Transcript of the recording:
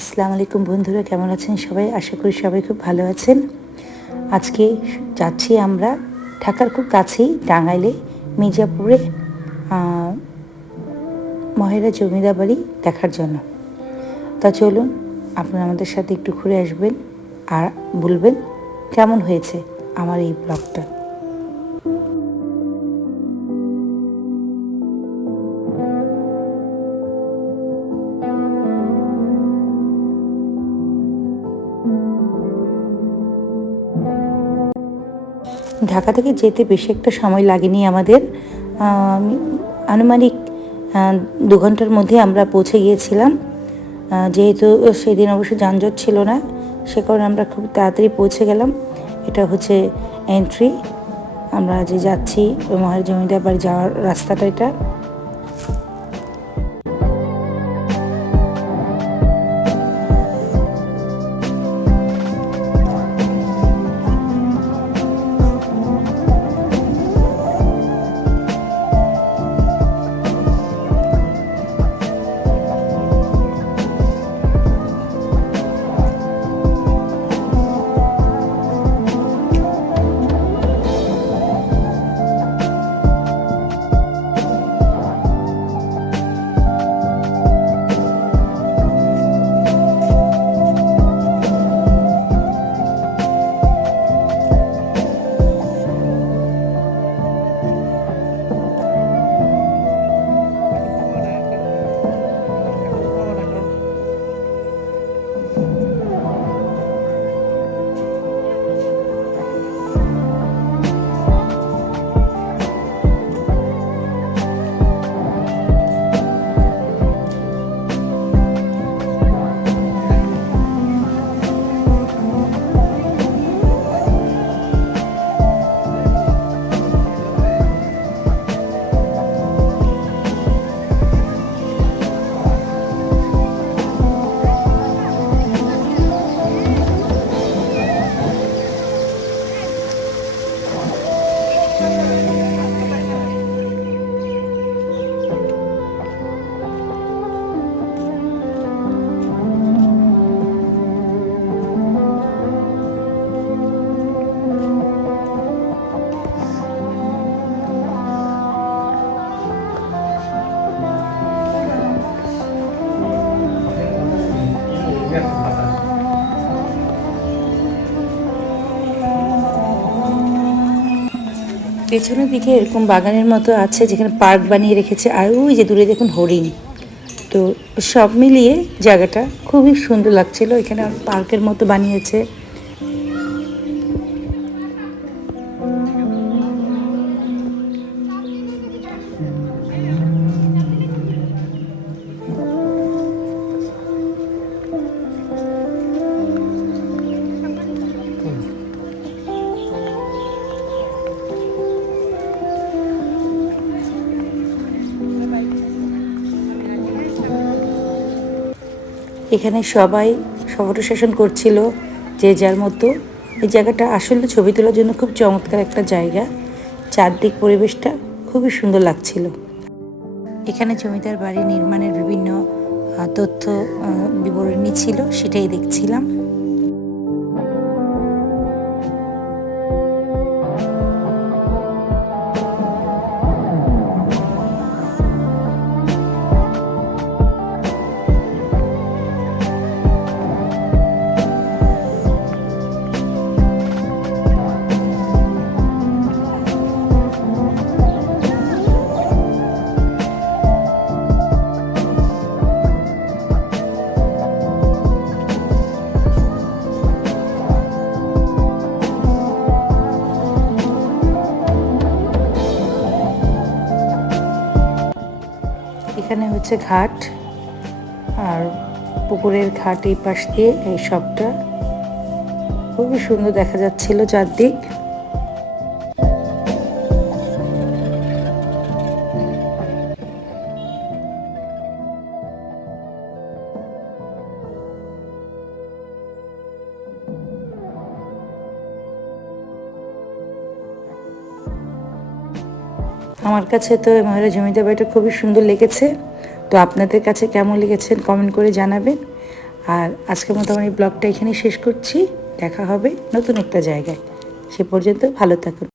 আসসালামু আলাইকুম বন্ধুরা, কেমন আছেন সবাই? আশা করি সবাই খুব ভালো আছেন। আজকে যাচ্ছি আমরা ঢাকার খুব কাছেই টাঙ্গাইলে মির্জাপুরে মহেরা জমিদার বাড়ি দেখার জন্য। তা চলুন, আপনারা আমাদের সাথে একটু ঘুরে আসবেন আর বলবেন কেমন হয়েছে আমার এই ব্লগটা। ঢাকা থেকে যেতে বেশি একটা সময় লাগেনি আমাদের, আনুমানিক 2 ঘন্টার মধ্যে আমরা পৌঁছে গিয়েছিলাম। যেহেতু সেদিন অবশ্য যানজট ছিল না, সে কারণে আমরা খুব তাড়াতাড়ি পৌঁছে গেলাম। এটা হচ্ছে এন্ট্রি, আমরা যে যাচ্ছি মহের জমিদার বাড়ি যাওয়ার রাস্তাটা এটা। পেছনের দিকে এরকম বাগানের মতো আছে, যেখানে পার্ক বানিয়ে রেখেছে, আর ওই যে দূরে দেখুন হরিণ। তো সব মিলিয়ে জায়গাটা খুবই সুন্দর লাগছিল। এখানে পার্কের মতো বানিয়েছে। এখানে সবাই ফটো সেশন করছিল যে যার মতো। এই জায়গাটা আসলে ছবি তোলার জন্য খুব চমৎকার একটা জায়গা। চারদিক পরিবেশটা খুবই সুন্দর লাগছিল। এখানে জমিদার বাড়ি নির্মাণের বিভিন্ন তথ্য বিবরণী ছিল, সেটাই দেখছিলাম। এখানে হচ্ছে ঘাট, আর পুকুরের ঘাট এই পাশ দিয়ে এই সবটা খুবই সুন্দর দেখা যাচ্ছিল চারদিক। আমার কাছে তো মহেরা জমিদার বাড়িটা খুবই সুন্দর লেগেছে। তো আপনাদের কাছে কেমন লেগেছে কমেন্ট করে জানাবেন। আর আজকের মতো আমার এই ব্লগটা এখানেই শেষ করছি। দেখা হবে নতুন একটা জায়গায়। সে পর্যন্ত ভালো থাকুন।